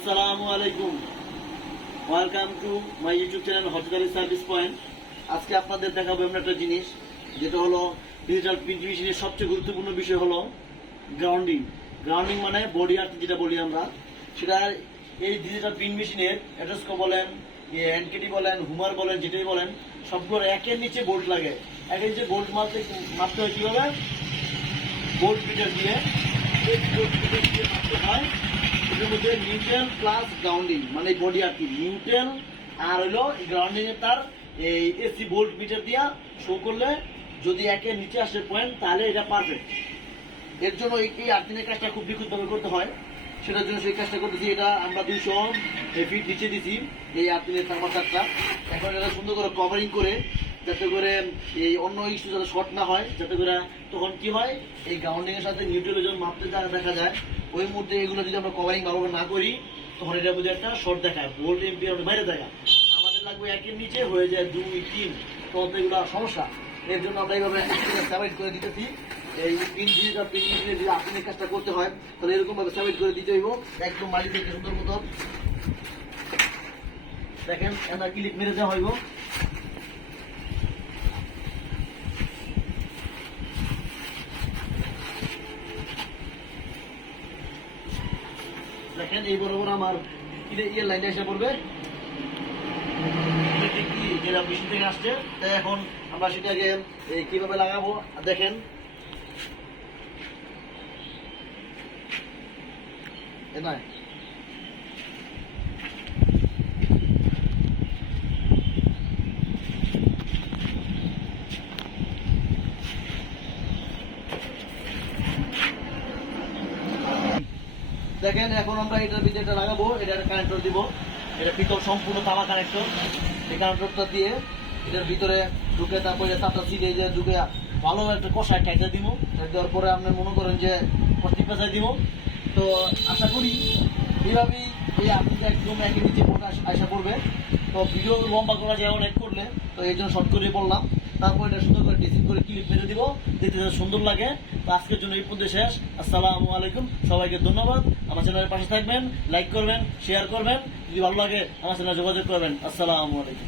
আসসালামু আলাইকুম। Welcome to my YouTube channel hospitality service point আজকে আপনাদের দেখাবো এমন একটা জিনিস, যেটা হলো ডিজিটাল প্রিন্ট মেশিনের সবচেয়ে গুরুত্বপূর্ণ বিষয় হলো গ্রাউন্ডিং গ্রাউন্ডিং মানে বডি আর্ট যেটা বলি আমরা, সেটা এই ডিজিটাল প্রিন্ট মেশিনের অ্যাড্রেসকো বলেন এনকেটি বলেন হুমার বলেন, যেটাই বলেন সবগুলো একের নিচে বোল্ট লাগে। একের নিচে বোল্ট মারতে মারতে হয় কীভাবে? বোল্ট মিটার দিয়ে। বোল্ট দিয়ে মারতে হয়। এটার মধ্যে প্লাস গ্রাউন্ডিং মানে বডি আর কি নিউট্রেল আর হলো গ্রাউন্ডিং এর তার এই এসি ভোল্ট মিটার দিয়া শো করলে যদি একের নিচে আসে পয়েন্ট তাহলে এটা পারফেক্ট এর জন্য এই এই আর্থিনের কাজটা খুব নিখুঁতভাবে করতে হয়, সেটার জন্য সেই কাজটা করতেছি, এটা আমরা দুইশো ফিট নিচে দিছি, এই আর্থিনের থার্মাস্টারটা এখন এটা সুন্দর করে কভারিং করে যাতে করে এই অন্য ইস্যু যাতে শর্ট না হয়, যাতে করে তখন কি হয়, এই গ্রাউন্ডিং এর সাথে নিউট্রাল যখন মাপতে দেখা যায়, ওই মুহূর্তে এগুলো যদি আমরা কভারিং ভালোভাবে না করি, তখন এটা মধ্যে একটা শর্ট দেখায় ভোল্ট এম্পিয়ার বাইরে দেখায়। আমাদের লাগবে একের নিচে হয়ে যায় দুই, তিন, তখন তো এগুলো সমস্যা। এর জন্য আমরা এইভাবে সেপারেট করে দিতেছি। এই তিন জিনিস আর তিন মিনিটে যদি আপনি কাজটা করতে হয়, তাহলে এরকম ভাবে সেপারেট করে দিতে হইব, একদম মাটি থেকে সুন্দর মতো। দেখেন এনার ক্লিপ মেরে দেওয়া হইব। দেখেন, এই বরাবর আমার ইয়ে- লাইনে এসে পড়বে। থেকে আসছে এখন আমরা কীভাবে লাগাবো? দেখেন। দেখেন, এখন আমরা এটার ভিতরে এটা লাগাবো, এটার কানেক্টর দিব। এটা পিতল সম্পূর্ণ তামা কানেক্টর এই কানেক্টরটা দিয়ে এটার ভিতরে ঢুকে তারপরে তারটা সিটে যে ঢুকে ভালো একটা কষায় টাইটা দিব। দেওয়ার পরে আপনি মনে করেন যে কষ্টিক পেঁচাই দিব। তো আশা করি এইভাবেই এই আপনি একদম একই নিচে আশা করবে। তো ভিডিও লম্বা করা যায়, অনেক করলে। তো এই জন্য শর্ট করে বললাম। তারপর এটা সুন্দর করে ডিজাইন করে ক্লিপ মেরে দিব, দেখতে যাতে সুন্দর লাগে। তো আজকের জন্য এই পর্যন্ত শেষ। আসসালামু আলাইকুম। সবাইকে ধন্যবাদ। আমার চ্যানেলের পাশে থাকবেন লাইক করবেন শেয়ার করবেন। যদি ভালো লাগে, আমার চ্যানেলে যোগাযোগ করবেন। আসসালামু আলাইকুম।